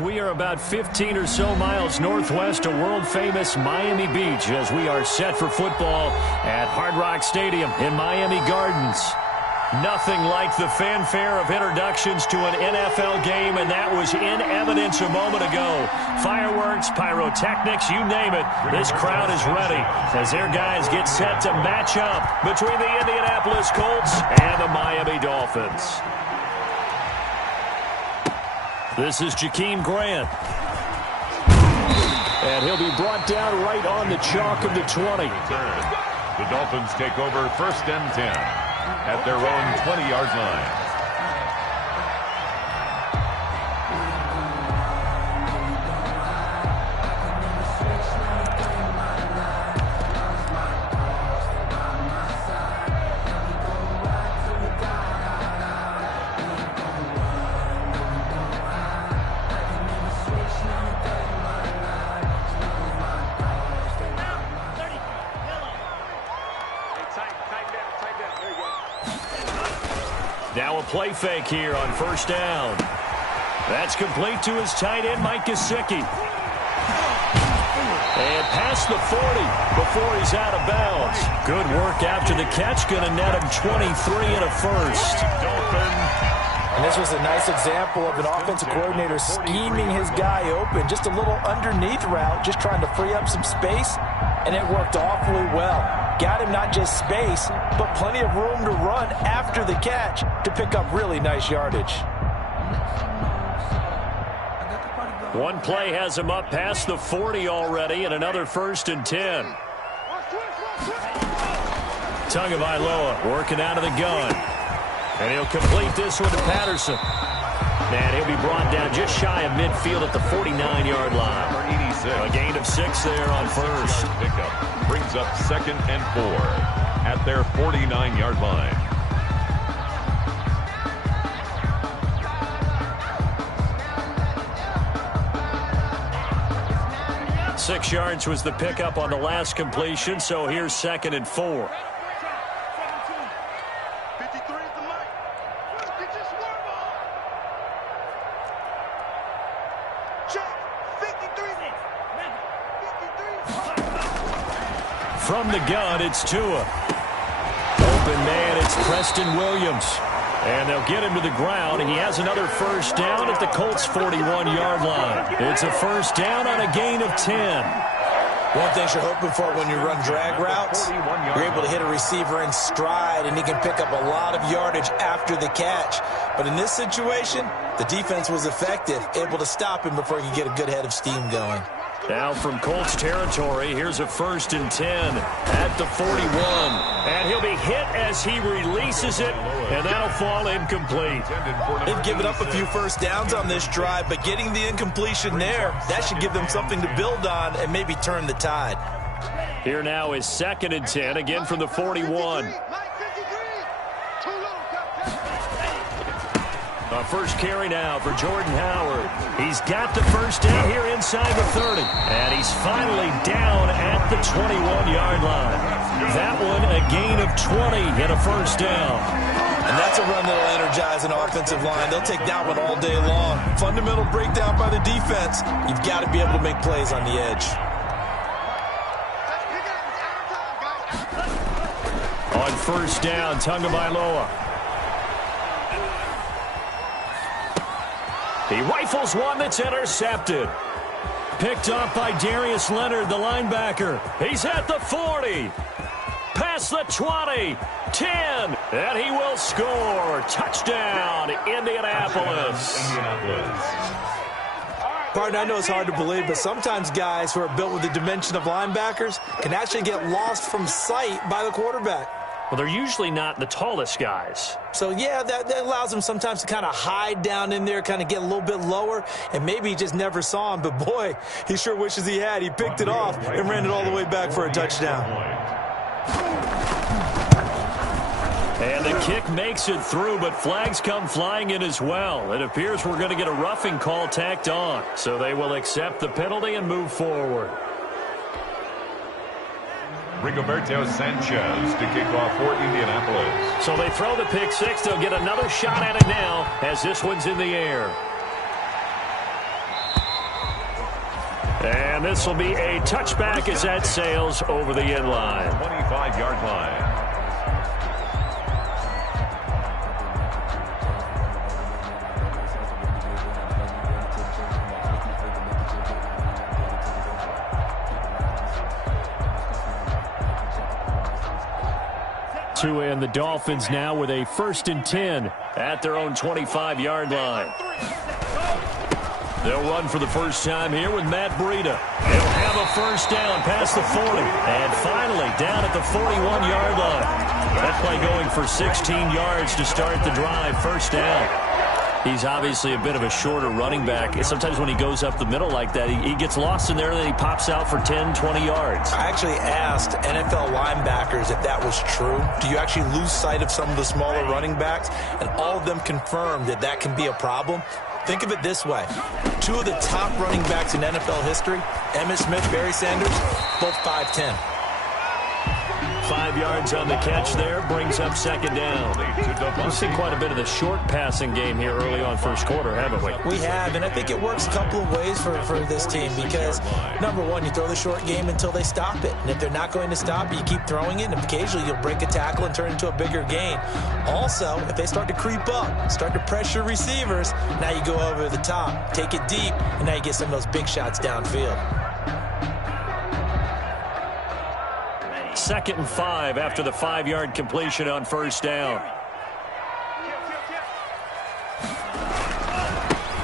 We are about 15 or so miles northwest of world-famous Miami Beach as we are set for football at Hard Rock Stadium in Miami Gardens. Nothing like the fanfare of introductions to an NFL game, and that was in evidence a moment ago. Fireworks, pyrotechnics, you name it. This crowd is ready as their guys get set to match up between the Indianapolis Colts and the Miami Dolphins. This is Jakeem Grant. And he'll be brought down right on the chalk of the 20. The Dolphins take over 1st and 10. At their own 20-yard line. Now a play fake here on 1st down. That's complete to his tight end, Mike Gesicki. And past the 40 before he's out of bounds. Good work after the catch. Going to net him 23 and a first. And this was a nice example of an offensive coordinator scheming his guy open. Just a little underneath route, just trying to free up some space. And it worked awfully well. Got him not just space, but plenty of room to run after the catch to pick up really nice yardage. One play has him up past the 40 already, and another 1st and 10. Tagovailoa working out of the gun. And he'll complete this one to Patterson. And he'll be brought down just shy of midfield at the 49-yard line. A gain of 6 there on 1st. Pickup brings up 2nd and 4 at their 49-yard line. Six yards was the pickup on the last completion, so here's 2nd and 4. From the gun, it's Tua. Open man, it's Preston Williams. And they'll get him to the ground. He has another 1st down at the Colts' 41-yard line. It's a 1st down on a gain of 10. One thing you're hoping for when you run drag routes, you're able to hit a receiver in stride, and he can pick up a lot of yardage after the catch. But in this situation, the defense was effective, able to stop him before he could get a good head of steam going. Now from Colts territory, here's a 1st and 10 at the 41. And he'll be hit as he releases it, and that'll fall incomplete. They've given up a few 1st downs on this drive, but getting the incompletion there, that should give them something to build on and maybe turn the tide. Here now is 2nd and 10, again from the 41. First carry now for Jordan Howard. He's got the 1st down here inside the 30. And he's finally down at the 21-yard line. That one a gain of 20 and a 1st down. And that's a run that'll energize an offensive line. They'll take that one all day long. Fundamental breakdown by the defense. You've got to be able to make plays on the edge. On 1st down, Tagovailoa. He rifles one that's intercepted. Picked up by Darius Leonard, the linebacker. He's at the 40. Past the 20. 10. And he will score. Touchdown, Indianapolis. Partner, I know it's hard to believe, but sometimes guys who are built with the dimension of linebackers can actually get lost from sight by the quarterback. Well, they're usually not the tallest guys. So, yeah, that allows him sometimes to kind of hide down in there, kind of get a little bit lower, and maybe he just never saw him. But, boy, he sure wishes he had. He picked it off and ran it all the way back for a touchdown. And the kick makes it through, but flags come flying in as well. It appears we're going to get a roughing call tacked on. So they will accept the penalty and move forward. Rigoberto Sanchez to kick off for Indianapolis. So they throw the pick six. They'll get another shot at it now as this one's in the air. And this will be a touchback as that sails over the end line. 25-yard line. And the Dolphins now with a 1st and 10 at their own 25-yard line. They'll run for the first time here with Matt Breida. He'll have a first down past the 40. And finally down at the 41-yard line. That play going for 16 yards to start the drive. First down. He's obviously a bit of a shorter running back. Sometimes when he goes up the middle like that, he gets lost in there, and then he pops out for 10, 20 yards. I actually asked NFL linebackers if that was true. Do you actually lose sight of some of the smaller running backs? And all of them confirmed that that can be a problem. Think of it this way. 2 of the top running backs in NFL history, Emmitt Smith, Barry Sanders, both 5'10". 5 yards on the catch there, brings up second down. We've seen quite a bit of the short passing game here early on first quarter, haven't we? We have, and I think it works a couple of ways for this team because, number one, you throw the short game until they stop it. And if they're not going to stop it, you keep throwing it, and occasionally you'll break a tackle and turn it into a bigger gain. Also, if they start to creep up, start to pressure receivers, now you go over the top, take it deep, and now you get some of those big shots downfield. 2nd and 5 after the 5-yard completion on first down.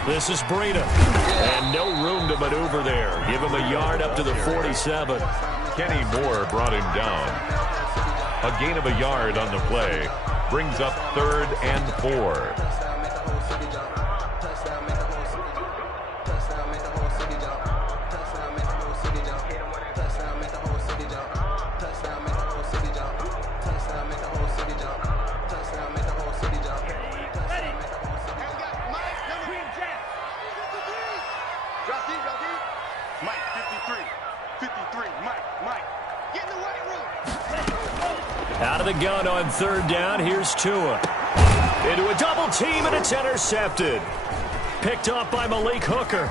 This is Breida. And no room to maneuver there. Give him a yard up to the 47. Kenny Moore brought him down. A gain of a yard on the play. Brings up 3rd and 4. Out of the gun on 3rd down. Here's Tua. Into a double team, and it's intercepted. Picked up by Malik Hooker.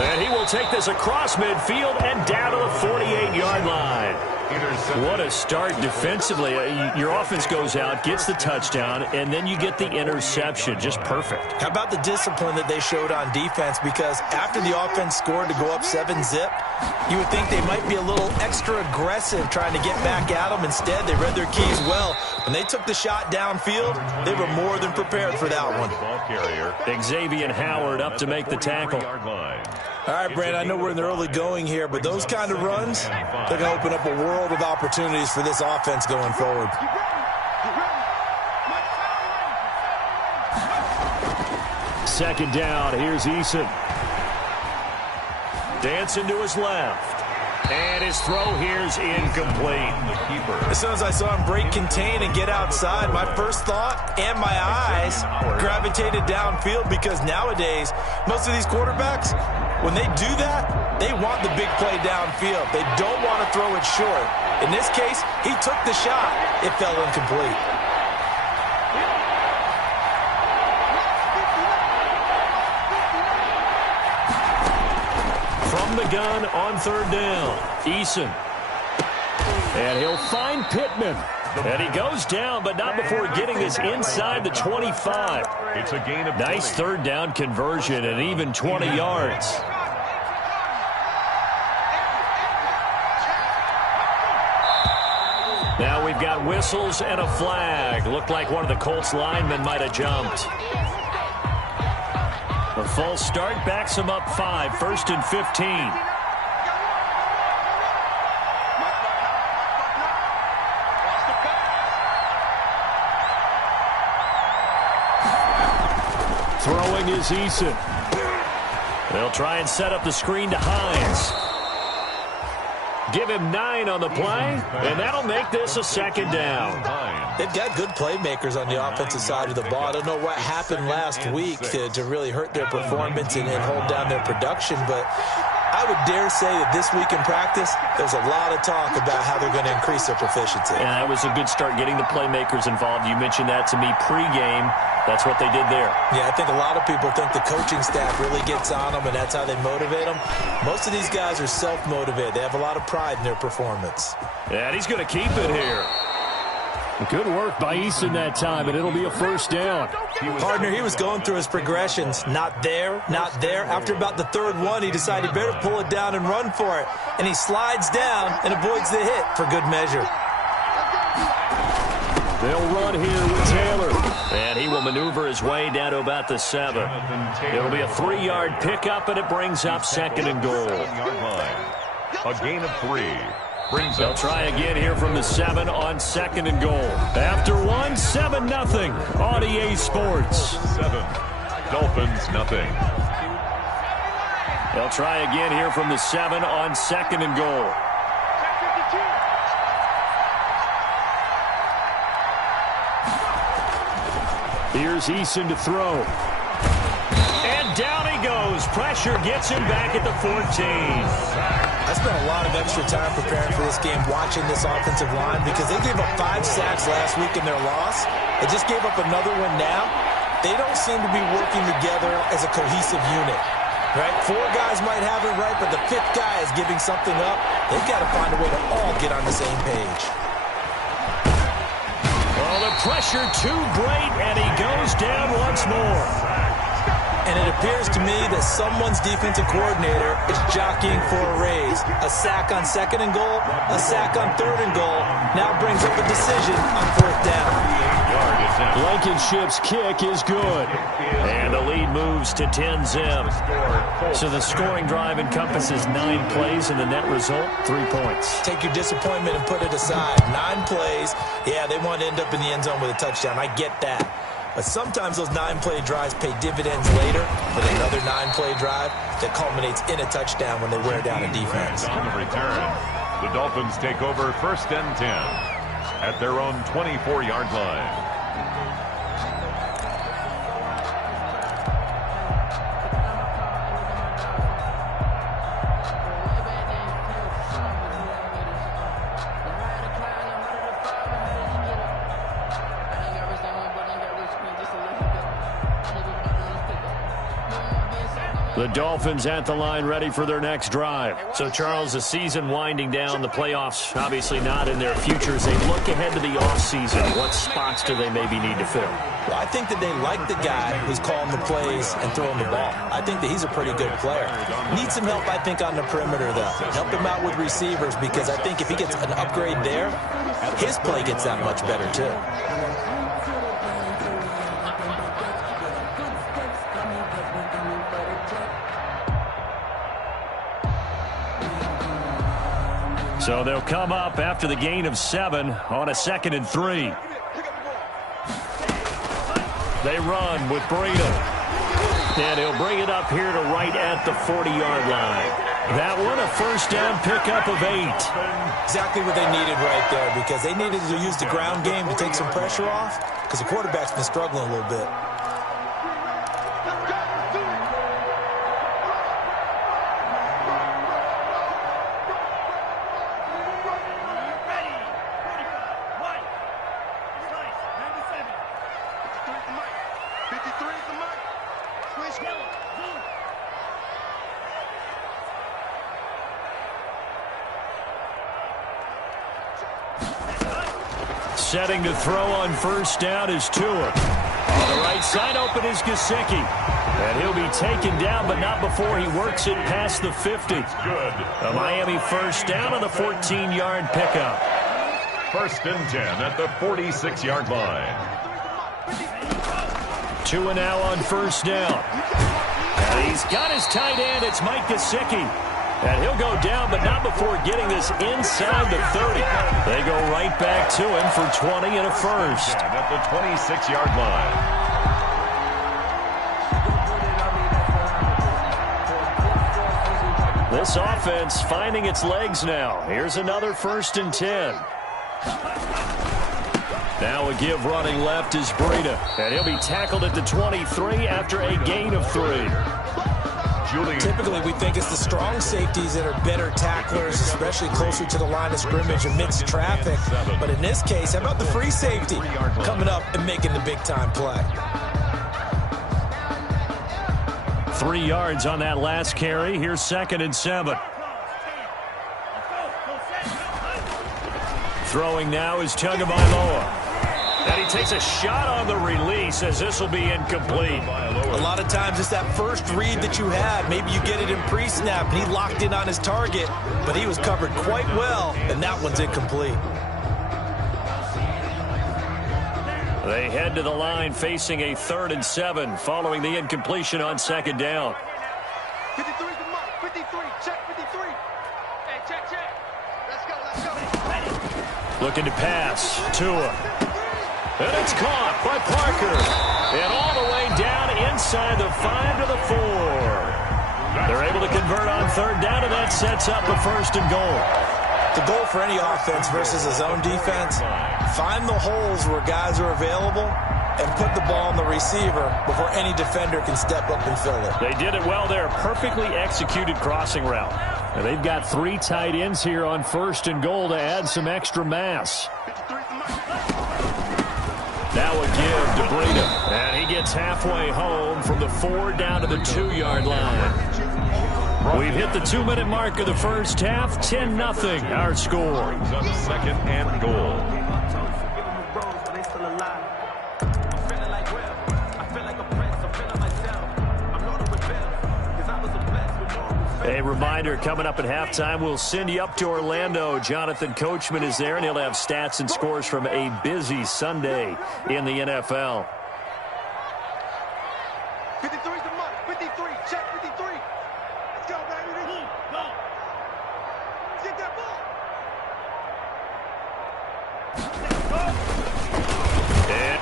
And he will take this across midfield and down to the 48-yard line. What a start defensively. Your offense goes out, gets the touchdown, and then you get the interception. Just perfect. How about the discipline that they showed on defense? Because after the offense scored to go up 7-zip, you would think they might be a little extra aggressive trying to get back at them. Instead, they read their keys well. When they took the shot downfield, they were more than prepared for that one. Xavier Howard up to make the tackle. All right, Brand, I know we're in the early going here, but those kind of runs, they're going to open up a world of opportunities for this offense going forward. Second down, here's Eason. Dancing to his left. And his throw here's incomplete. As soon as I saw him break contain and get outside, my first thought and my eyes gravitated downfield because nowadays, most of these quarterbacks, when they do that, they want the big play downfield. They don't want to throw it short. In this case, he took the shot. It fell incomplete. From the gun on 3rd down, Eason. And he'll find Pittman. And he goes down, but not before getting this inside the 25. It's a gain of nice 3rd down conversion and even 20 yards. Now we've got whistles and a flag. Looked like one of the Colts linemen might have jumped. A false start backs him up 5, 1st and 15. Throwing is Eason. They'll try and set up the screen to Hines. Give him 9 on the play, and that'll make this a 2nd down. They've got good playmakers on the offensive side of the ball. I don't know what happened last week to really hurt their performance and hold down their production, but I would dare say that this week in practice, there's a lot of talk about how they're going to increase their proficiency. And that was a good start, getting the playmakers involved. You mentioned that to me pregame. That's what they did there. Yeah, I think a lot of people think the coaching staff really gets on them, and that's how they motivate them. Most of these guys are self-motivated. They have a lot of pride in their performance. And he's going to keep it here. Good work by Easton that time, and it'll be a first down. Partner, he was going through his progressions. Not there, not there. After about the third one, he decided he better pull it down and run for it. And he slides down and avoids the hit for good measure. They'll run here with Taylor. And he will maneuver his way down to about the 7. It'll be a 3-yard pickup, and it brings up 2nd and goal. A gain of 3. They'll try again here from the 7 on 2nd and goal. After 1, 7-0 on EA Sports. 7. Dolphins, nothing. They'll try again here from the 7 on 2nd and goal. Here's Eason to throw. And down he goes. Pressure gets him back at the 14. I spent a lot of extra time preparing for this game, watching this offensive line, because they gave up 5 sacks last week in their loss. They just gave up another one now. They don't seem to be working together as a cohesive unit, right? 4 guys might have it right, but the 5th guy is giving something up. They've got to find a way to all get on the same page. Oh, the pressure too great, and he goes down once more. And it appears to me that someone's defensive coordinator is jockeying for a raise. A sack on 2nd and goal, a sack on 3rd and goal, now brings up a decision on 4th down. Blankenship's kick is good. And the lead moves to 10-0. So the scoring drive encompasses 9 plays, and the net result, 3 points. Take your disappointment and put it aside. 9 plays. Yeah, they want to end up in the end zone with a touchdown. I get that. But sometimes those 9-play drives pay dividends later with another 9-play drive that culminates in a touchdown when they wear down a defense. On the return, the Dolphins take over 1st and 10 at their own 24-yard line. The Dolphins at the line, ready for their next drive. So, Charles, the season winding down, the playoffs obviously not in their future. As they look ahead to the offseason, what spots do they maybe need to fill? Well, I think that they like the guy who's calling the plays and throwing the ball. I think that he's a pretty good player. Needs some help, I think, on the perimeter, though. Help him out with receivers, because I think if he gets an upgrade there, his play gets that much better, too. So they'll come up after the gain of 7 on a 2nd and 3. They run with Breida. And he'll bring it up here to right at the 40-yard line. That one, a first down pickup of 8. Exactly what they needed right there, because they needed to use the ground game to take some pressure off, because the quarterback's been struggling a little bit. Setting to throw on first down is Tua. On the right side open is Gesicki. And he'll be taken down, but not before he works it past the 50. Good. A Miami first down on the 14-yard pickup. 1st and 10 at the 46-yard line. Tua now on first down. And he's got his tight end. It's Mike Gesicki. And he'll go down, but not before getting this inside the 30. They go right back to him for 20 and a first. At the 26-yard line. This offense finding its legs now. Here's another 1st and 10. Now a give running left is Breida. And he'll be tackled at the 23 after a gain of 3. Typically, we think it's the strong safeties that are better tacklers, especially closer to the line of scrimmage amidst traffic. But in this case, how about the free safety coming up and making the big-time play? 3 yards on that last carry. Here's 2nd and 7. Throwing now is Tagovailoa. And he takes a shot on the release as this will be incomplete. A lot of times it's that first read that you had. Maybe you get it in pre-snap, and he locked in on his target, but he was covered quite well, and that one's incomplete. They head to the line facing a 3rd and 7 following the incompletion on 2nd down. 53's the mark. 53. Check 53. Hey, check. Let's go. Looking to pass. Tua. And it's caught by Parker. And all the way down inside the 5 to the 4. They're able to convert on 3rd down, and that sets up a 1st and goal. The goal for any offense versus a zone defense, find the holes where guys are available and put the ball on the receiver before any defender can step up and fill it. They did it well there. Perfectly executed crossing route. And they've got 3 tight ends here on 1st and goal to add some extra mass. Now a give to Breida. And he gets halfway home from the 4 down to the 2-yard line. We've hit the 2-minute mark of the first half. 10-0 our score. 2nd and goal. A reminder, coming up at halftime, we'll send you up to Orlando. Jonathan Coachman is there, and he'll have stats and scores from a busy Sunday in the NFL. 53's the mark. 53. Check 53. Let's go, baby. Go. Let's get that ball.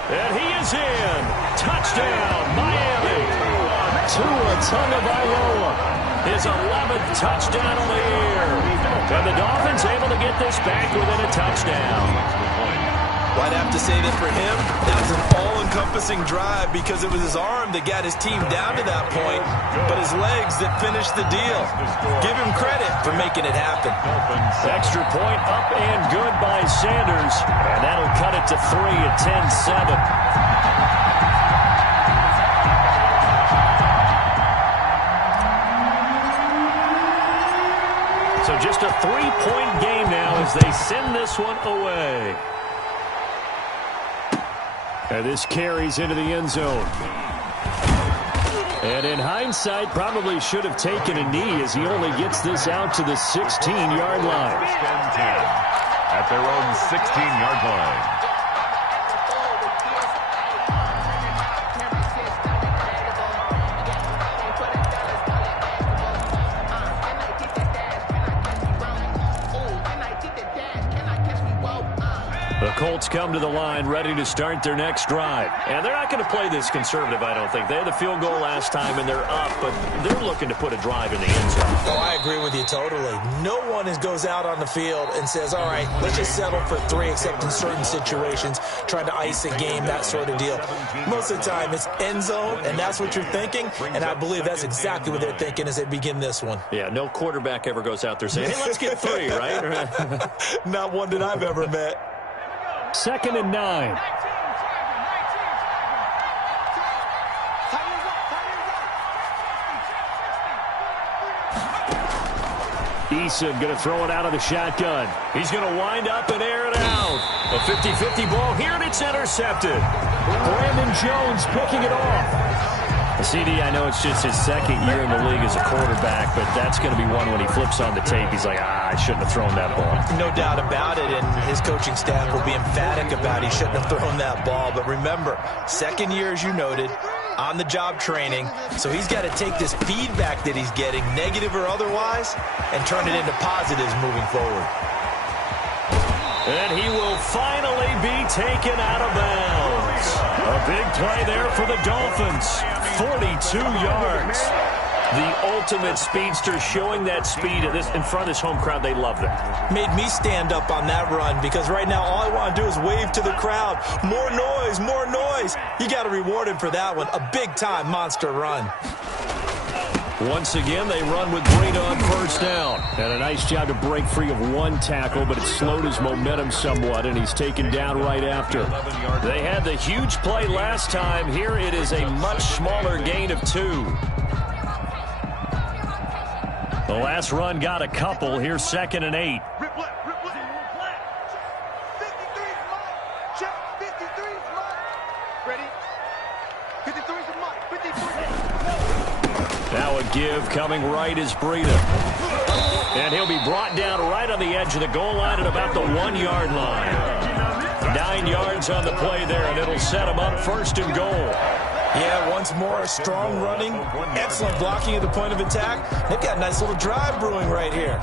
And he is in. Touchdown, Miami. Tua Tagovailoa. His 11th touchdown of the year. And the Dolphins able to get this back within a touchdown. Well, I'd have to say that for him, that was an all-encompassing drive because it was his arm that got his team down to that point, but his legs that finished the deal. Give him credit for making it happen. Extra point up and good by Sanders. And that'll cut it to 3 at 10-7. So just a 3-point game now as they send this one away. And this carries into the end zone. And in hindsight, probably should have taken a knee as he only gets this out to the 16-yard line. At their own 16-yard line. The Colts come to the line ready to start their next drive. And they're not going to play this conservative, I don't think. They had the field goal last time, and they're up, but they're looking to put a drive in the end zone. Oh, I agree with you totally. No one goes out on the field and says, all right, let's just settle for 3, except in certain situations, trying to ice a game, that sort of deal. Most of the time, it's end zone, and that's what you're thinking, and I believe that's exactly what they're thinking as they begin this one. Yeah, no quarterback ever goes out there saying, hey, let's get 3, right? Not one that I've ever met. 2nd and 9. Eason going to throw it out of the shotgun. He's going to wind up and air it out. A 50-50 ball here, and it's intercepted. Brandon Jones picking it off. CD, I know it's just his 2nd year in the league as a quarterback, but that's going to be one when he flips on the tape. He's like, I shouldn't have thrown that ball. No doubt about it, and his coaching staff will be emphatic about he shouldn't have thrown that ball. But remember, 2nd year, as you noted, on-the-job training, so he's got to take this feedback that he's getting, negative or otherwise, and turn it into positives moving forward. And he will finally be taken out of bounds. A big play there for the Dolphins. 42 yards. The ultimate speedster, showing that speed in front of this home crowd. They love that. Made me stand up on that run because right now all I want to do is wave to the crowd. More noise, more noise. You got to reward him for that one. A big-time monster run. Once again, they run with Breida on first down. And a nice job to break free of one tackle, but it slowed his momentum somewhat, and he's taken down right after. They had the huge play last time. Here it is a much smaller gain of 2. The last run got a couple. Here's 2nd and 8. Rip left. 53's mine. Check. 53's mine. Ready? 53's mine. 53. Now a give coming right is Breida. And he'll be brought down right on the edge of the goal line at about the 1-yard line. 9 yards on the play there, and it'll set him up 1st and goal. Yeah, once more, strong running, excellent blocking at the point of attack. They've got a nice little drive brewing right here.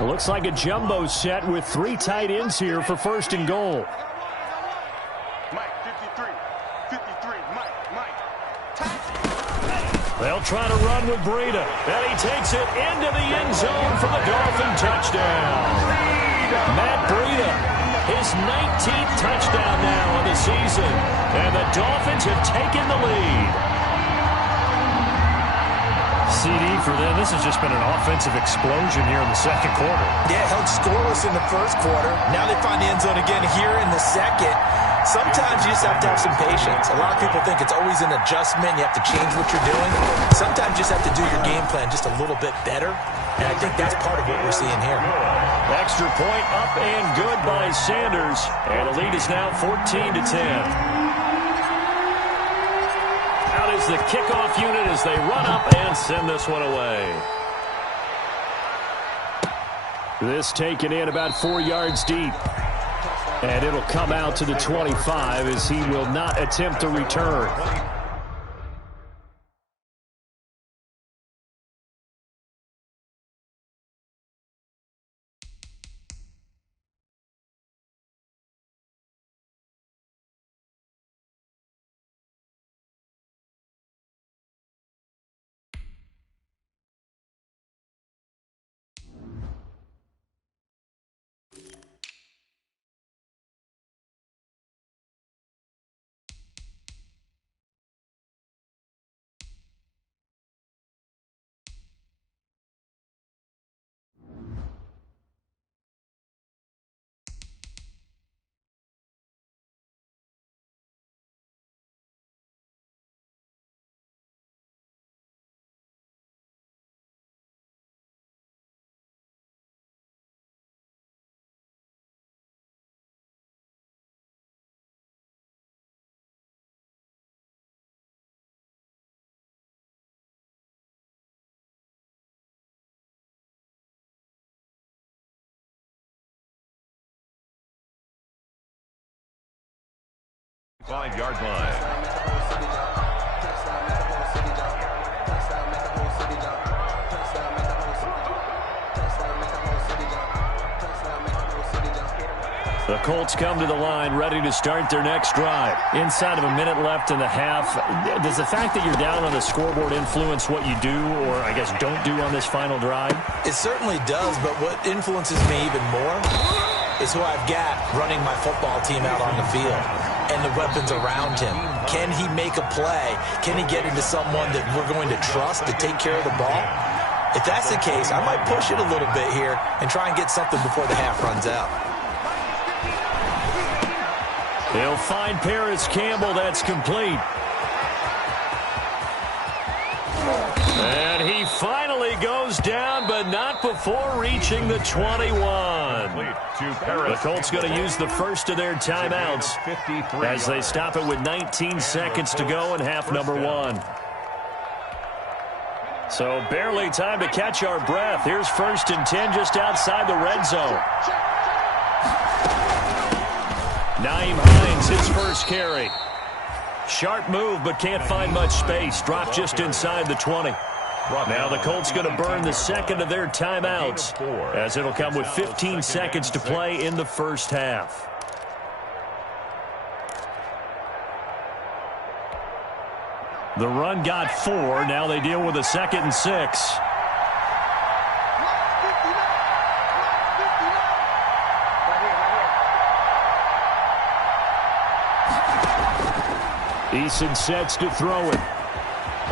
It looks like a jumbo set with 3 tight ends here for 1st and goal. Mike, 53. Mike. They'll try to run with Breida. And he takes it into the end zone for the Dolphin touchdown. Matt Breida. His 19th touchdown now on the season. And the Dolphins have taken the lead. CD for them, this has just been an offensive explosion here in the 2nd quarter. Yeah, held scoreless in the 1st quarter. Now they find the end zone again here in the 2nd. Sometimes you just have to have some patience. A lot of people think it's always an adjustment. You have to change what you're doing. Sometimes you just have to do your game plan just a little bit better. And I think that's part of what we're seeing here. Extra point up and good by Sanders. And the lead is now 14-10. Out is the kickoff unit as they run up and send this one away. This taken in about 4 yards deep. And it'll come out to the 25 as he will not attempt to return. Five-yard line. The Colts come to the line ready to start their next drive. Inside of a minute left in the half, does the fact that you're down on the scoreboard influence what you do or, I guess, don't do on this final drive? It certainly does, but what influences me even more is who I've got running my football team out on the field and the weapons around him. Can he make a play? Can he get into someone that we're going to trust to take care of the ball? If that's the case, I might push it a little bit here and try and get something before the half runs out. They'll find Paris Campbell. That's complete. And he finally goes down, but not before reaching the 21. The Colts going to use the first of their timeouts as they stop it with 19 seconds to go in half number 1. So barely time to catch our breath. Here's 1st and 10 just outside the red zone. Nyheim Hines, his first carry. Sharp move, but can't find much space. Dropped just inside the 20. Now the Colts going to burn the second of their timeouts as it'll come with 15 seconds to play in the first half. The run got 4. Now they deal with a 2nd and 6. Eason sets to throw it.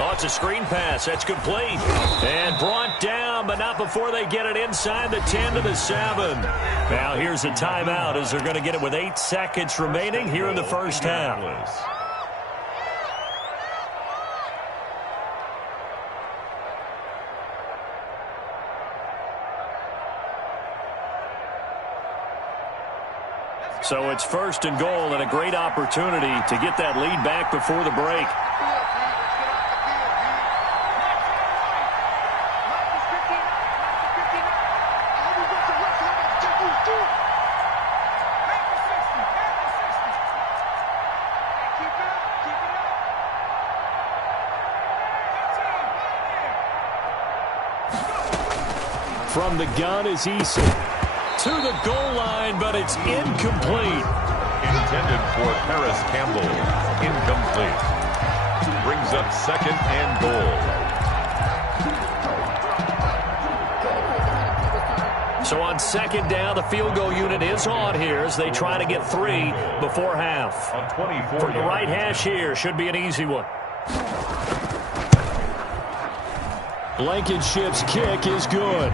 Oh, it's a screen pass. That's complete. And brought down, but not before they get it inside the 10 to the 7. Now here's a timeout as they're going to get it with 8 seconds remaining here in the first half. So it's 1st and goal and a great opportunity to get that lead back before the break. From the gun is Eason. To the goal line, but it's incomplete. Intended for Paris Campbell. Incomplete. Brings up 2nd and goal. So on 2nd down, the field goal unit is on here as they try to get 3 before half. From the right hash here, should be an easy one. Blankenship's kick is good.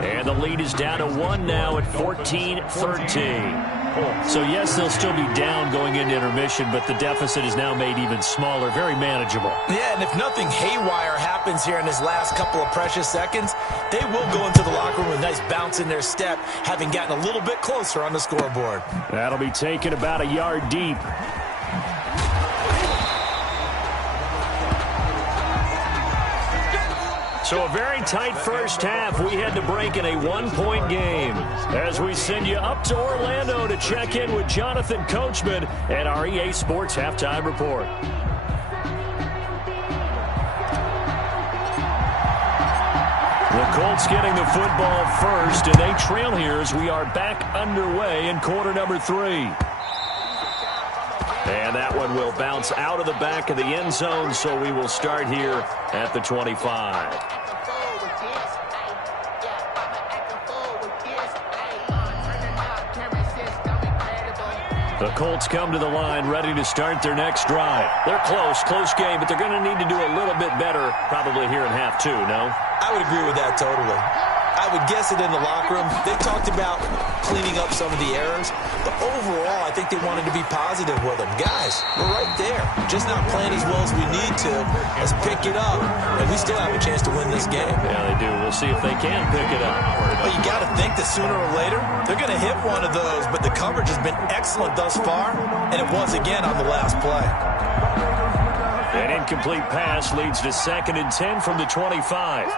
And the lead is down to 1 now at 14-13. So, yes, they'll still be down going into intermission, but the deficit is now made even smaller, very manageable. Yeah, and if nothing haywire happens here in his last couple of precious seconds, they will go into the locker room with a nice bounce in their step, having gotten a little bit closer on the scoreboard. That'll be taken about a yard deep. So a very tight first half. We had to break in a 1-point game as we send you up to Orlando to check in with Jonathan Coachman at our EA Sports Halftime Report. The Colts getting the football first, and they trail here as we are back underway in quarter number 3. And that one will bounce out of the back of the end zone, so we will start here at the 25. The Colts come to the line ready to start their next drive. They're close game, but they're going to need to do a little bit better probably here in half 2, no? I would agree with that totally. I would guess it in the locker room. They talked about cleaning up some of the errors, but overall, I think they wanted to be positive with them. Guys, we're right there. Just not playing as well as we need to. Let's pick it up, and we still have a chance to win this game. Yeah, they do. We'll see if they can pick it up. Well, you got to think that sooner or later, they're going to hit one of those, but the coverage has been excellent thus far, and it was again on the last play. An incomplete pass leads to 2nd and 10 from the 25.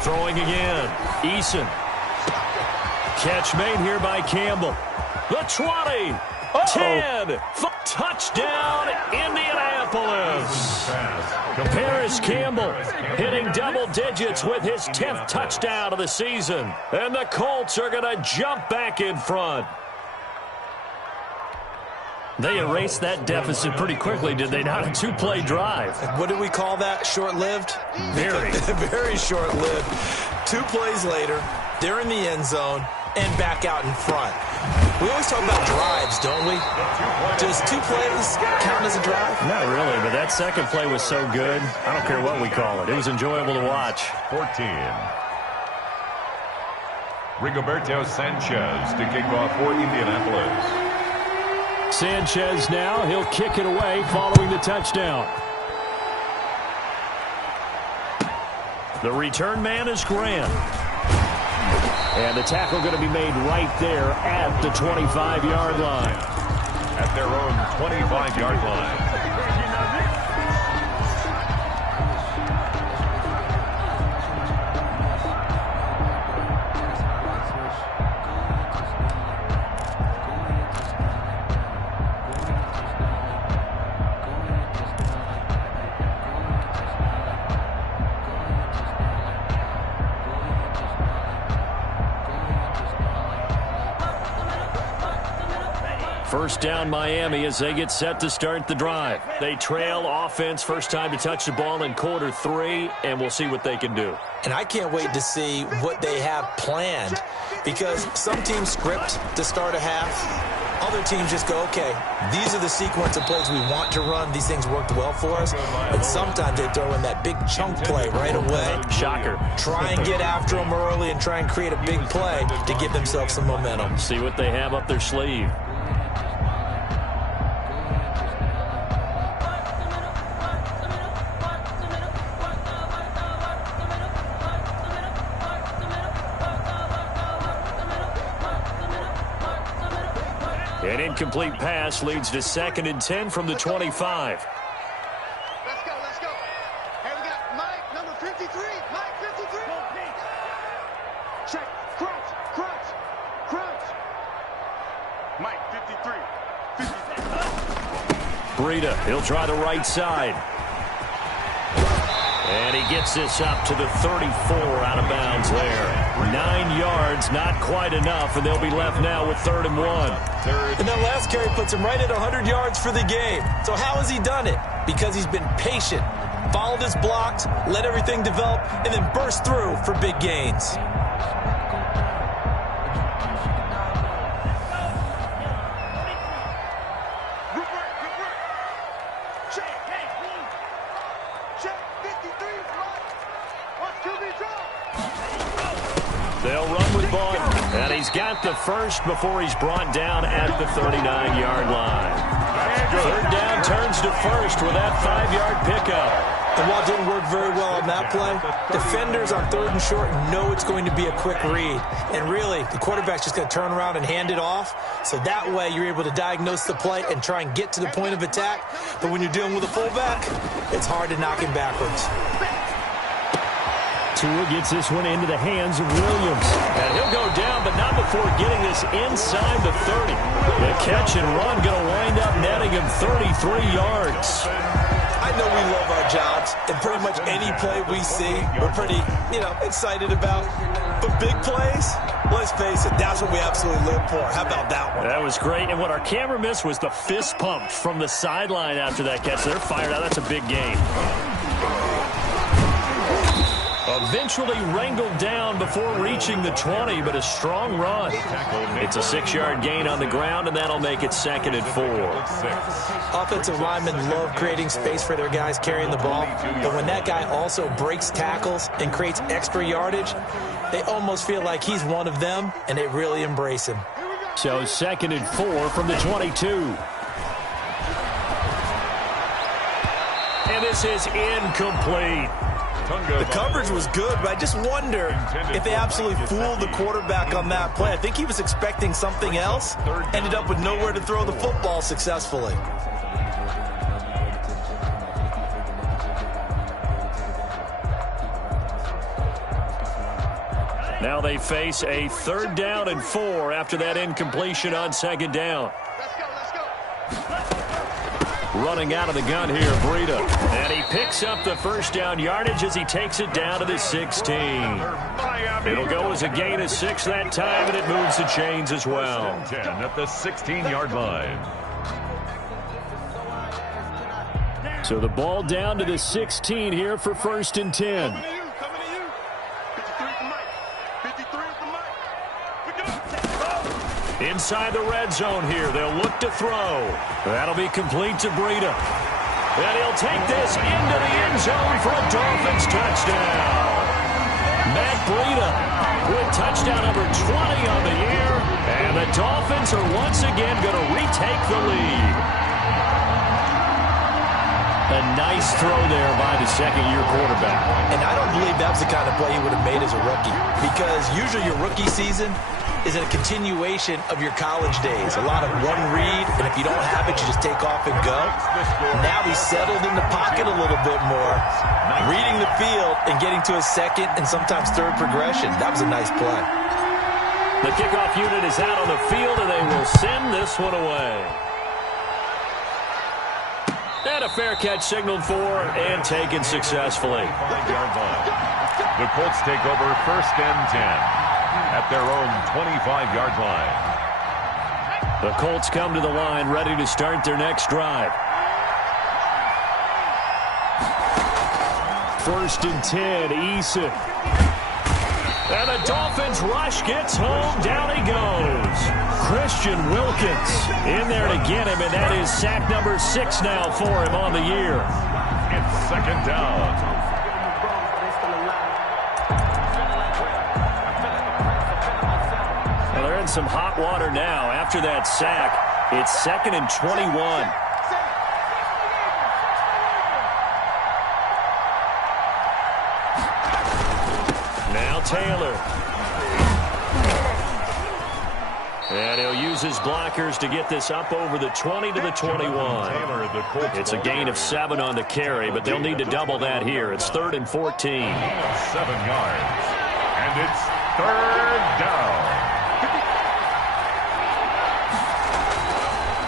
Throwing again. Eason. Catch made here by Campbell. The 20. 10. Touchdown, Indianapolis. Paris Campbell hitting double digits with his 10th touchdown of the season. And the Colts are going to jump back in front. They erased that deficit pretty quickly, did they not? A 2-play drive. What do we call that? Short-lived? Very. Very short-lived. 2 plays later, they're in the end zone and back out in front. We always talk about drives, don't we? Does 2 plays count as a drive? Not really, but that second play was so good. I don't care what we call it. It was enjoyable to watch. 14. Rigoberto Sanchez to kick off for Indianapolis. Sanchez now, he'll kick it away following the touchdown. The return man is Grant. And the tackle going to be made right there at the 25-yard line. At their own 25-yard line. First down Miami as they get set to start the drive. They trail offense, first time to touch the ball in quarter 3, and we'll see what they can do. And I can't wait to see what they have planned, because some teams script to start a half, Other teams just go, okay, these are the sequence of plays we want to run. These things worked well for us. And sometimes they throw in that big chunk play right away. Shocker. Try and get after them early and try and create a big play to give themselves some momentum. See what they have up their sleeve. An incomplete pass leads to 2nd and 10 from the 25. Let's go, let's go. Hey, we got Mike, number 53. Mike, 53. Check. Crouch, crouch, crouch. Mike, 53. Breida, he'll try the right side. And he gets this up to the 34 out of bounds there. 9 yards, not quite enough, and they'll be left now with 3rd and 1. And that last carry puts him right at 100 yards for the game. So how has he done it? Because he's been patient, followed his blocks, let everything develop, and then burst through for big gains. They'll run with Bond, and he's got the first before he's brought down at the 39-yard line. 3rd down turns to first with that 5-yard pickup. And while it didn't work very well on that play, defenders on 3rd and short know it's going to be a quick read. And really, the quarterback's just going to turn around and hand it off. So that way, you're able to diagnose the play and try and get to the point of attack. But when you're dealing with a fullback, it's hard to knock him backwards. Tua gets this one into the hands of Williams. And he'll go down, but not before getting this inside the 30. The catch and run going to wind up netting him 33 yards. I know we love our jobs, and pretty much any play we see, we're pretty, excited about. But big plays, let's face it, that's what we absolutely live for. How about that one? That was great, and what our camera missed was the fist pump from the sideline after that catch. They're fired out. That's a big gain. Eventually wrangled down before reaching the 20, but a strong run. It's a 6-yard gain on the ground, and that'll make it 2nd and 4. Offensive linemen love creating space for their guys carrying the ball, but when that guy also breaks tackles and creates extra yardage, they almost feel like he's one of them, and they really embrace him. So 2nd and 4 from the 22. And this is incomplete. The coverage was good, but I just wonder if they absolutely fooled the quarterback on that play. I think he was expecting something else, ended up with nowhere to throw the football successfully. Now they face a 3rd down and 4 after that incompletion on 2nd down. Running out of the gun here, Breida. And he picks up the 1st down yardage as he takes it down to the 16. It'll go as a gain of 6 that time, and it moves the chains as well. 10 at the 16-yard line. So the ball down to the 16 here for 1st and 10. Inside the red zone here, they'll look to throw. That'll be complete to Breida. And he'll take this into the end zone for a Dolphins touchdown. Matt Breida with touchdown number 20 on the year. And the Dolphins are once again going to retake the lead. A nice throw there by the 2nd-year quarterback. And I don't believe that was the kind of play he would have made as a rookie, because usually your rookie season is a continuation of your college days. A lot of one read, and if you don't have it, you just take off and go. Now he's settled in the pocket a little bit more, reading the field and getting to a 2nd and sometimes 3rd progression. That was a nice play. The kickoff unit is out on the field, and they will send this one away. And a fair catch signaled for and taken successfully. 5-yard line. The Colts take over 1st and 10 at their own 25-yard line. The Colts come to the line ready to start their next drive. 1st and 10, Eason. And the Dolphins rush gets home. Down he goes. Christian Wilkins in there to get him, and that is sack number 6 now for him on the year. It's second down. Well, they're in some hot water now. After that sack, it's 2nd and 21. Now Taylor. And he'll use his blockers to get this up over the 20 to the 21. It's a gain of 7 on the carry, but they'll need to double that here. It's 3rd and 14. 7 yards. And it's 3rd down.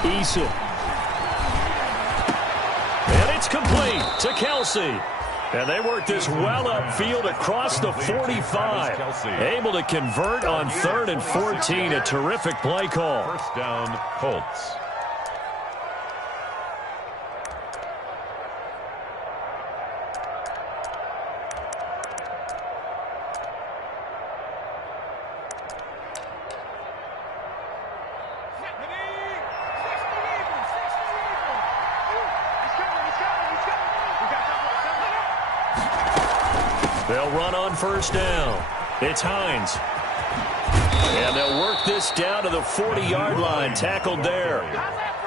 Eason. And it's complete to Kelsey. And they work this well upfield across the 45. Able to convert on 3rd and 14. A terrific play call. First down, Colts. They'll run on first down. It's Hines. And they'll work this down to the 40-yard line. Tackled there.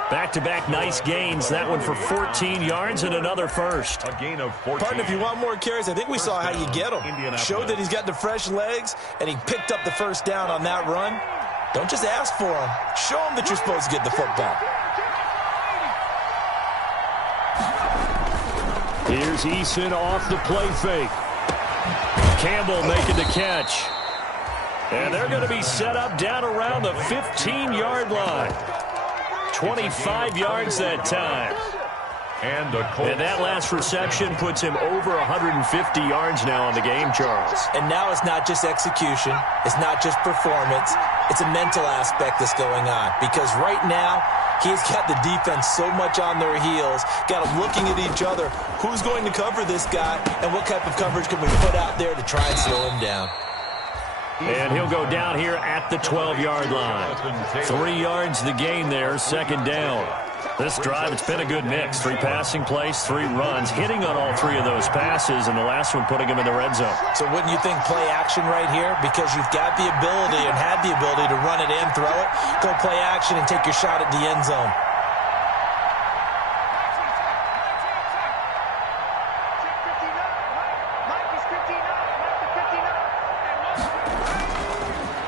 Back-to-back nice gains. That one for 14 yards and another first. A gain of 14. Partner, if you want more carries, I think we saw how you get them. Showed that he's got the fresh legs, and he picked up the first down on that run. Don't just ask for him. Show him that you're supposed to get the football. Here's Eason off the play fake. Campbell making the catch. And they're going to be set up down around the 15-yard line. 25 yards that time. And that last reception puts him over 150 yards now on the game, Charles. And now it's not just execution. It's not just performance. It's a mental aspect that's going on. Because right now, he's got the defense so much on their heels, got them looking at each other. Who's going to cover this guy, and what type of coverage can we put out there to try and slow him down? And he'll go down here at the 12-yard line. 3 yards the gain there, second down. This drive, it's been a good mix. 3 passing plays, 3 runs, hitting on all 3 of those passes, and the last one putting him in the red zone. So wouldn't you think play action right here? Because you've got the ability and had the ability to run it and throw it. Go play action and take your shot at the end zone.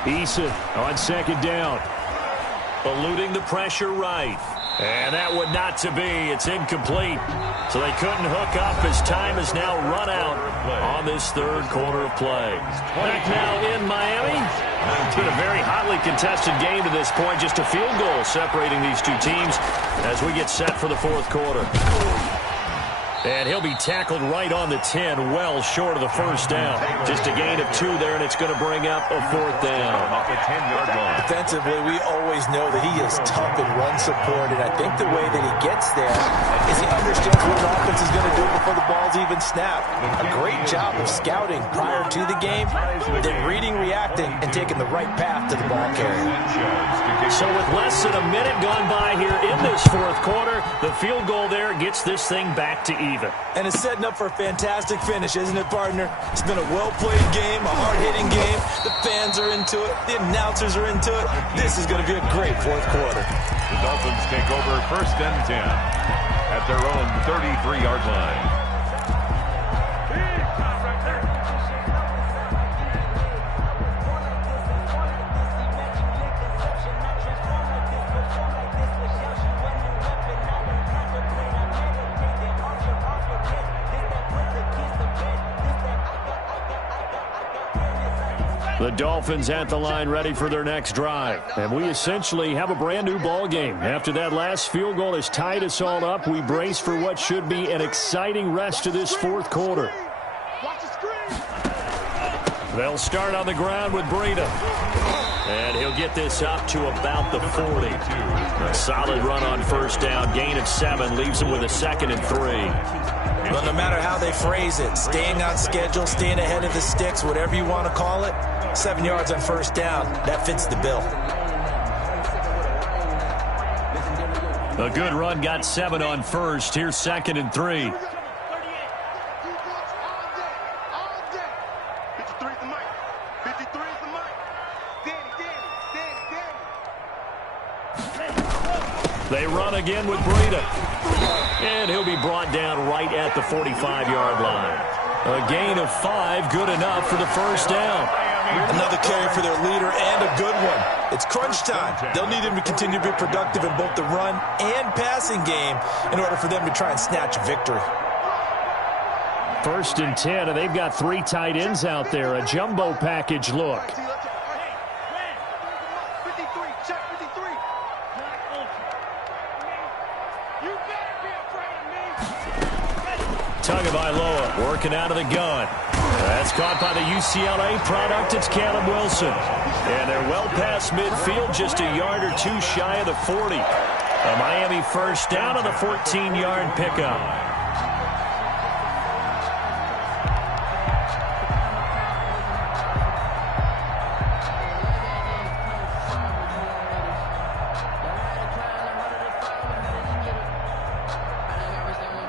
Eason on second down. Eluding the pressure right. And that would not to be. It's incomplete. So they couldn't hook up as time has now run out on this third quarter of play. Back now in Miami. It's been a very hotly contested game to this point. Just a field goal separating these two teams as we get set for the fourth quarter. And he'll be tackled right on the 10, well short of the first down. Just a gain of 2 there, and it's going to bring up a 4th down. Off the 10-yard line. Defensively, we always know that he is tough in run support, and I think the way that he gets there is he understands what an offense is going to do before the ball's even snapped. A great job of scouting prior to the game, then reading, reacting, and taking the right path to the ball carrier. So with less than a minute gone by here in this fourth quarter, the field goal there gets this thing back to even. And it's setting up for a fantastic finish, isn't it, partner? It's been a well-played game, a hard-hitting game. The fans are into it. The announcers are into it. This is going to be a great fourth quarter. The Dolphins take over 1st and 10 at their own 33-yard line. The Dolphins at the line ready for their next drive. And we essentially have a brand new ball game. After that last field goal has tied us all up, we brace for what should be an exciting rest of this fourth quarter. They'll start on the ground with Breida. And he'll get this up to about the 40. A solid run on first down. Gain of 7 leaves him with a 2nd and 3. Well, no matter how they phrase it, staying on schedule, staying ahead of the sticks, whatever you want to call it, 7 yards on first down, that fits the bill. A good run got 7 on first. Here's 2nd and 3. They run again with Breida. And he'll be brought down right at the 45-yard line. A gain of 5, good enough for the first down. Another carry for their leader and a good one. It's crunch time. They'll need him to continue to be productive in both the run and passing game in order for them to try and snatch a victory. 1st and 10, and they've got 3 tight ends out there. A jumbo package look. Tagovailoa working out of the gun. That's caught by the UCLA product. It's Caleb Wilson. And they're well past midfield, just a yard or 2 shy of the 40. A Miami first down on the 14-yard pickup.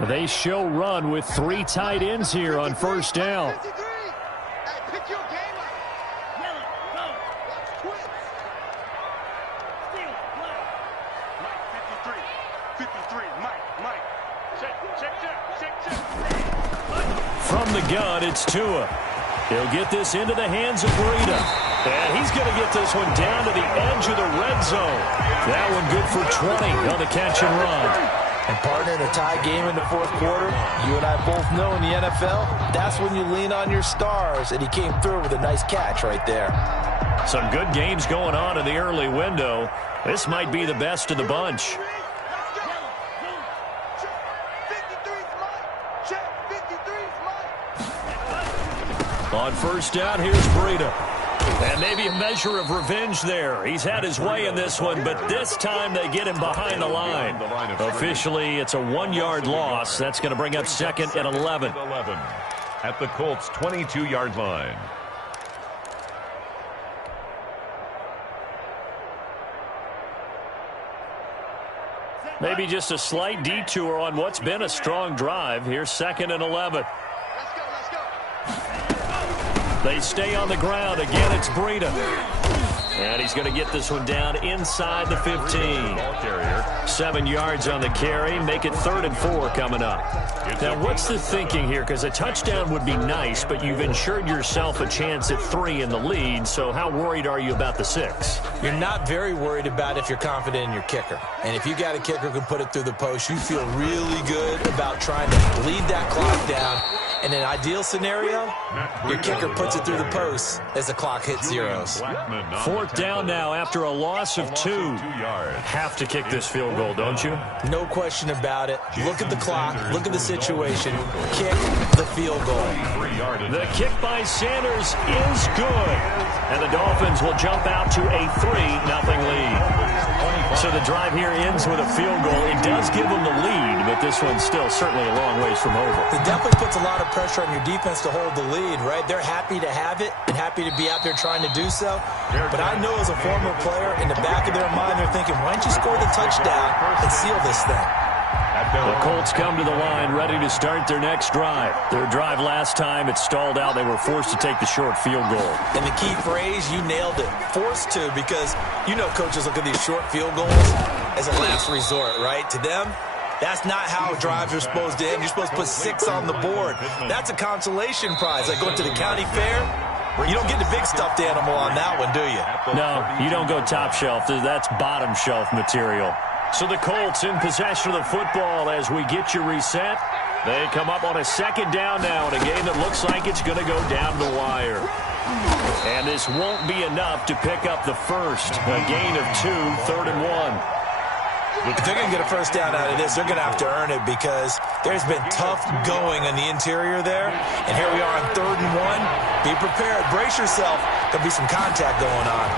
They show run with 3 tight ends here on first down. From the gun, it's Tua. He'll get this into the hands of Breida. And he's going to get this one down to the edge of the red zone. That one good for 20 on the catch and run. And partner, in a tie game in the 4th quarter, you and I both know in the NFL, that's when you lean on your stars, and he came through with a nice catch right there. Some good games going on in the early window. This might be the best of the bunch. On first down, here's Breida. And maybe a measure of revenge there. He's had his way in this one, but this time they get him behind the line. Officially, it's a 1-yard loss. That's going to bring up 2nd and 11. At the Colts' 22-yard line. Maybe just a slight detour on what's been a strong drive. Here's 2nd and 11. They stay on the ground. Again, it's Breida. And he's going to get this one down inside the 15. 7 yards on the carry. Make it 3rd and 4 coming up. Now, what's the thinking here? Because a touchdown would be nice, but you've ensured yourself a chance at 3 in the lead. So how worried are you about the 6? You're not very worried about if you're confident in your kicker. And if you got a kicker who can put it through the post, you feel really good about trying to bleed that clock down. In an ideal scenario, your kicker puts it through the post as the clock hits zeros. 4th down now after a loss of 2. Have to kick this field goal, don't you? No question about it. Look at the clock. Look at the situation. Kick the field goal. The kick by Sanders is good. And the Dolphins will jump out to a 3-0 lead. So the drive here ends with a field goal. It does give them the lead, but this one's still certainly a long ways from over. It definitely puts a lot of pressure on your defense to hold the lead, right? They're happy to have it and happy to be out there trying to do so. But I know as a former player, in the back of their mind, they're thinking, why don't you score the touchdown and seal this thing? The Colts come to the line ready to start their next drive. Their drive last time, it stalled out. They were forced to take the short field goal. And the key phrase, you nailed it. Forced to, because you know coaches look at these short field goals as a last resort, right? To them, that's not how drives are supposed to end. You're supposed to put 6 on the board. That's a consolation prize. Like going to the county fair, you don't get the big stuffed animal on that one, do you? No, you don't go top shelf. That's bottom shelf material. So the Colts in possession of the football as we get you reset. They come up on a 2nd down now in a game that looks like it's going to go down the wire. And this won't be enough to pick up the first. A gain of 2, 3rd and 1. If they're going to get a first down out of this, they're going to have to earn it because there's been tough going in the interior there. And here we are on 3rd and 1. Be prepared. Brace yourself. There'll be some contact going on.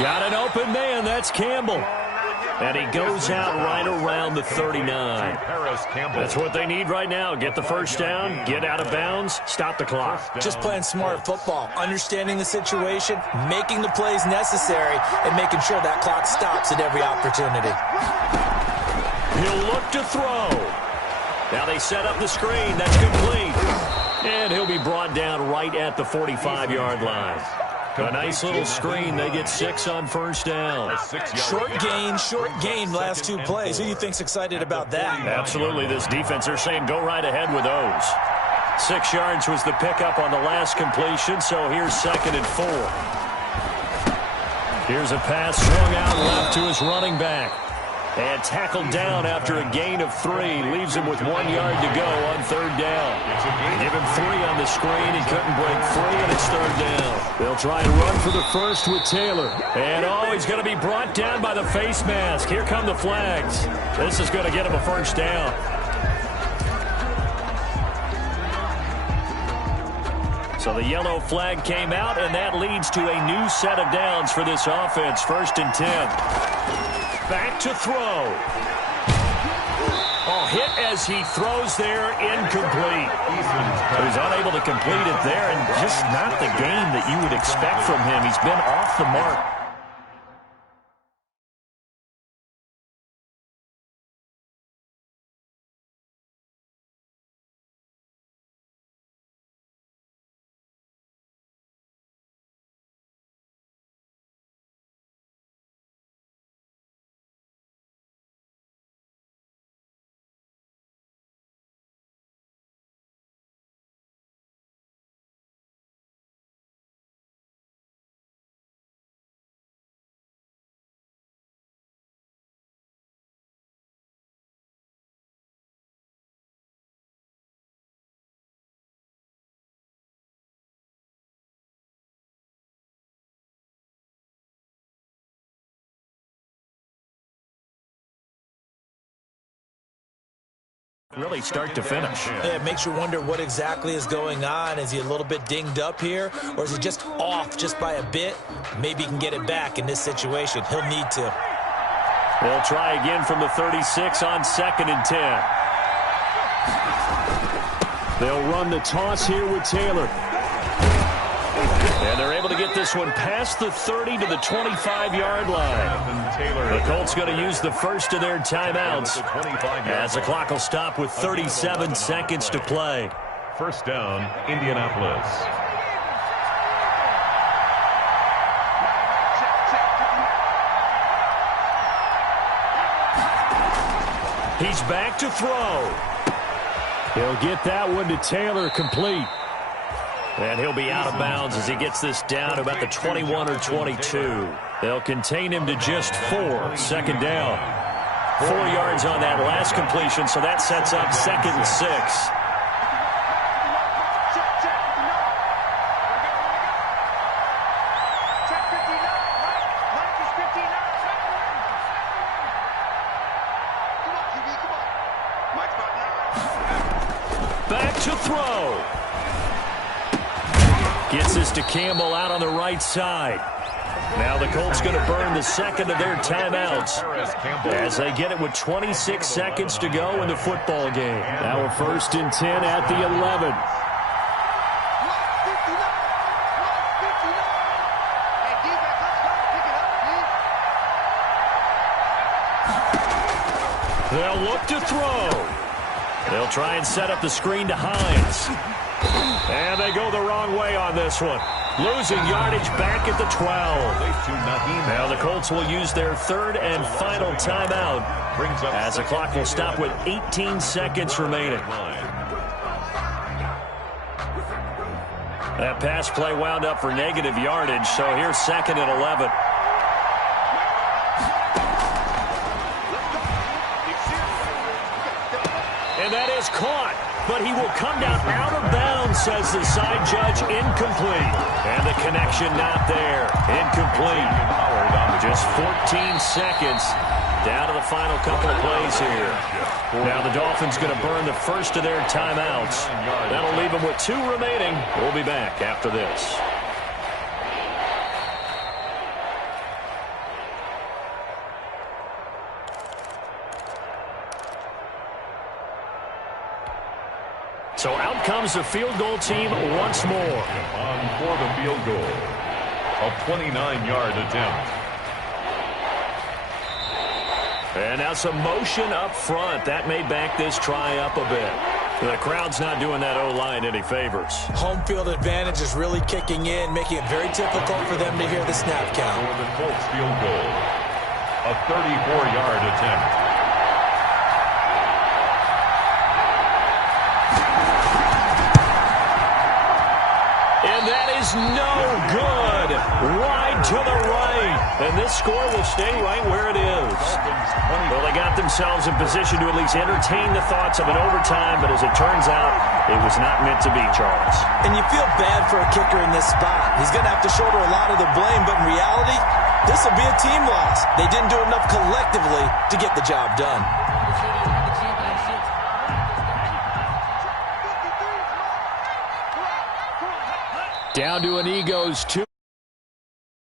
Got an open man. That's Campbell. And he goes out right around the 39. That's what they need right now. Get the first down, get out of bounds, stop the clock. Just playing smart football, understanding the situation, making the plays necessary, and making sure that clock stops at every opportunity. He'll look to throw. Now they set up the screen. That's complete. And he'll be brought down right at the 45-yard line. A nice little screen. They get 6 on first down. Short gain last 2 plays. Who do you think's excited about that? Absolutely. This defense, they're saying go right ahead with those. 6 yards was the pickup on the last completion, so here's 2nd and 4. Here's a pass swung out left to his running back. And tackled down after a gain of 3. Leaves him with 1 yard to go on 3rd down. Give him 3 on the screen. He couldn't break free, and it's 3rd down. They'll try and run for the first with Taylor. And, he's going to be brought down by the face mask. Here come the flags. This is going to get him a first down. So the yellow flag came out, and that leads to a new set of downs for this offense. 1st and 10. Back to throw. Hit as he throws there, incomplete. So he's unable to complete it there, and just not the game that you would expect from him. He's been off the mark. Really start to finish. Yeah, it makes you wonder what exactly is going on. Is he a little bit dinged up here, or is he just off just by a bit? Maybe he can get it back in this situation. He'll need to. They'll try again from the 36 on 2nd and 10. They'll run the toss here with Taylor. And they're able to get this one past the 30 to the 25-yard line. The Colts going to use the first of their timeouts as the clock will stop with 37 seconds to play. First down, Indianapolis. He's back to throw. He'll get that one to Taylor, complete. And he'll be out of bounds as he gets this down to about the 21 or 22. They'll contain him to just 4. 2nd down. 4 yards on that last completion, so that sets up 2nd and 6. Back to throw. Gets this to Campbell out on the right side. Now the Colts going to burn the 2nd of their timeouts as they get it with 26 seconds to go in the football game. Now a 1st and 10 at the 11. They'll look to throw. They'll try and set up the screen to Hines. And they go the wrong way on this one. Losing yardage back at the 12. Now the Colts will use their 3rd and final timeout as the clock will stop with 18 seconds remaining. That pass play wound up for negative yardage, so here's 2nd and 11. And that is caught. But he will come down out of bounds, says the side judge. Incomplete. And the connection not there. Incomplete. Just 14 seconds down to the final couple of plays here. Now the Dolphins going to burn the first of their timeouts. That'll leave them with 2 remaining. We'll be back after this. So out comes the field goal team once more. On for the field goal. A 29-yard attempt. And now some motion up front. That may back this try up a bit. The crowd's not doing that O-line any favors. Home field advantage is really kicking in, making it very difficult for them to hear the snap count. For the Colts field goal. A 34-yard attempt. And that is no good. Wide to the right. And this score will stay right where it is. Well, they got themselves in position to at least entertain the thoughts of an overtime, but as it turns out, it was not meant to be, Charles. And you feel bad for a kicker in this spot. He's going to have to shoulder a lot of the blame, but in reality, this will be a team loss. They didn't do enough collectively to get the job done. Down to an Eagles 2.